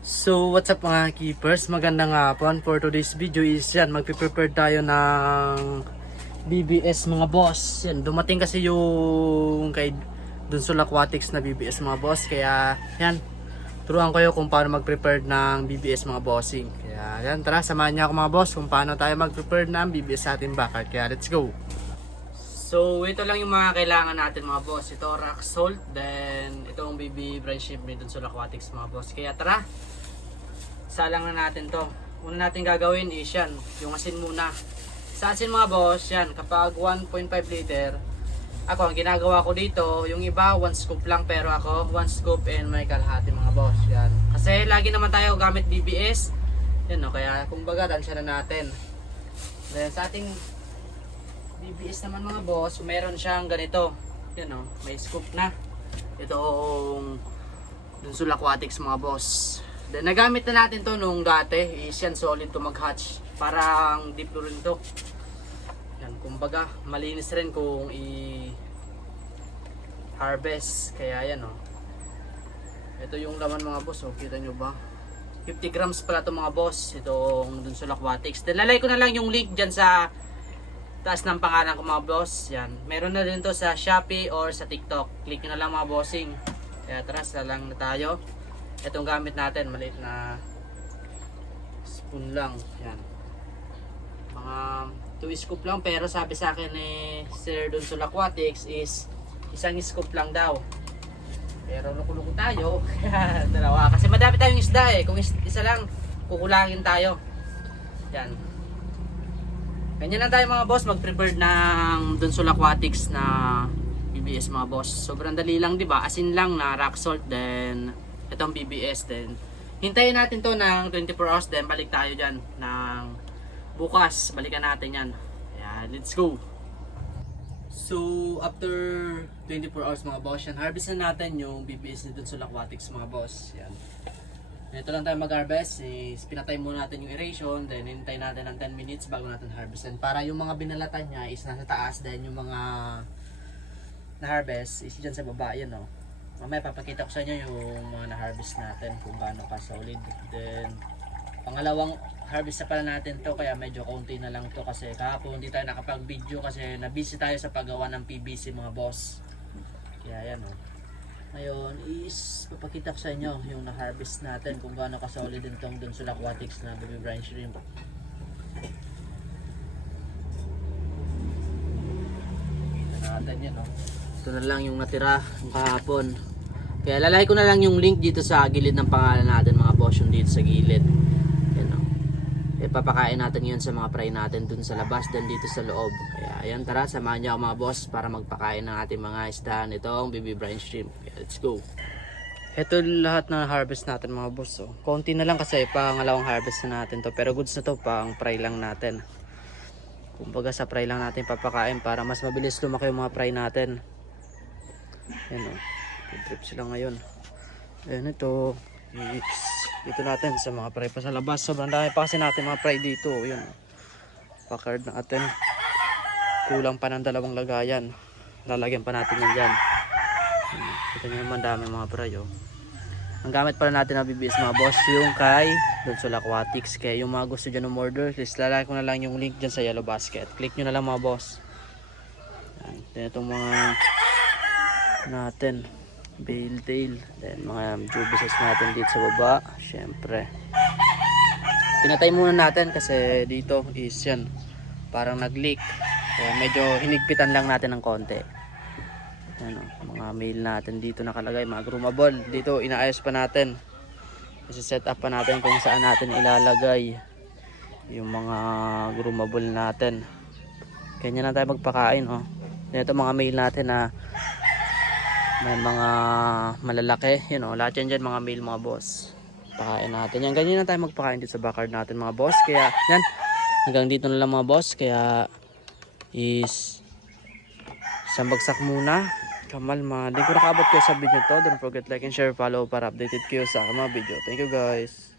So what's up mga keepers, magandang hapon. For today's video is yan, magpe-prepare tayo ng BBS mga boss. Yan, dumating kasi yung kay Dunsol Aquatics na BBS mga boss. Kaya yan, turuan ko kayo kung paano mag-prepare ng BBS mga bossing. Kaya yan, tara samahan niyo ako mga boss kung paano tayo mag-prepare ng BBS sa ating backyard. Kaya let's go. So ito lang yung mga kailangan natin mga boss. Ito rock salt, then itong BB brine shrimp ni Dunsol Aquatics mga boss. Kaya tara, salang na natin to. Una natin gagawin is yan, yung asin muna. Sa asin mga boss, yan, kapag 1.5 liter, ako ang ginagawa ko dito, yung iba 1 scoop lang, pero ako 1 scoop and may kalahati mga boss. Yan. Kasi lagi naman tayo gamit BBS. Yan no, kaya kumbaga tansya na natin. Then sa ating BBS naman mga boss, meron siyang ganito. Yan no, may scoop na. Itong Dunsol Aquatics mga boss. Then nagamit na natin to nung dati, is yan solid to mag-hatch. Parang deep rin to. Yan, kumbaga malinis rin kung i-harvest. Kaya yan oh. Ito yung laman mga boss, oh, kita nyo ba? 50 grams pala to mga boss, itong Dunsol Aquatics. Then lalay ko na lang yung link dyan sa taas ng pangalan ko mga boss. Yan, meron na din to sa Shopee or sa TikTok. Click nyo na lang mga bossing. Kaya tara, salang na tayo. Itong gamit natin, maliit na spoon lang. Yan. Mga 2 scoop lang, pero sabi sa akin ni Sir Dunsol Aquatics is isang scoop lang daw. Pero loko-loko tayo. Dalawa. Kasi madami tayong isda eh. Kung isa lang, kukulangin tayo. Yan. Ganyan lang tayo mga boss, mag-prepare ng Dunsol Aquatics na BBS mga boss. Sobrang dali lang, di ba? Asin lang na rock salt, then itong BBS din. Hintayin natin to ng 24 hours, then balik tayo dyan ng bukas. Balikan natin yan. Ayan, let's go. So, after 24 hours mga boss, yan, harvest na natin yung BBS ni Dunsol Aquatics mga boss. Yan. Ito lang tayo mag-harvest. Pinatay muna natin yung aeration, then hintayin natin ng 10 minutes bago natin harvestin. Para yung mga binalatan niya is nasa taas, then yung mga na-harvest is dyan sa baba. Yan o. Mamaya papakita ko sa inyo yung mga na-harvest natin kung gaano ka solid. Then pangalawang harvest na pala natin to, kaya medyo konti na lang to kasi kahapon hindi tayo nakapag-video kasi na-busy tayo sa paggawa ng PVC mga boss. Kaya yan o. Ngayon is papakita ko sa inyo yung na-harvest natin kung gaano ka solid din tong Dunsol Aquatics na baby brine shrimp. Kita natin yan o. Ito na lang yung natira ng kahapon. Kaya lalagay ko na lang yung link dito sa gilid ng pangalan natin mga boss, yung dito sa gilid. Yan o. Ipapakain natin yun sa mga fry natin dun sa labas, dan dito sa loob. Kaya ayan, tara, samahan niyo ako mga boss para magpakain ng ating mga isda nitong baby brine shrimp. Kaya let's go. Ito lahat na harvest natin mga boss. Oh. Konti na lang kasi pangalawang harvest na natin to. Pero goods na to, pang fry lang natin. Kumbaga sa fry lang natin papakain para mas mabilis lumaki yung mga fry natin. Ayan o. Trip sila ngayon. Ayan ito. Dito natin sa mga fry pa sa labas. Sobrang dami pa kasi natin mga fry dito. Ayan. Packard natin. Kulang pa ng 2 lagayan. Lalagyan pa natin yan dyan. Kita nyo naman dami mga fry oh. Ang gamit pala natin na BBS mga boss, yung kay Dunsol Aquatics. Kaya yung mga gusto dyan umorder, please lalagay ko na lang yung link dyan sa yellow basket. Click nyo na lang mga boss. Ayan. Itong mga natin bale tail, then mga jubices natin dito sa baba. Syempre pinatay muna natin kasi dito is yan parang nag leak, kaya medyo hinigpitan lang natin ng konti. Ano, mga male natin dito nakalagay, mga groomable dito, inaayos pa natin kasi set up pa natin kung saan natin ilalagay yung mga groomable natin. Kanya na tayo magpakain oh. Ito mga male natin na may mga malalaki, you know, lahat yan dyan mga male mga boss. Pakain natin yan. Ganyan na tayo magpakain dito sa backyard natin mga boss. Kaya yan, hanggang dito na lang mga boss. Kaya is isang bagsak muna. Kamalma. Di ko nakaabot kayo sa video to. Don't forget like and share, follow para updated kayo sa mga video. Thank you guys.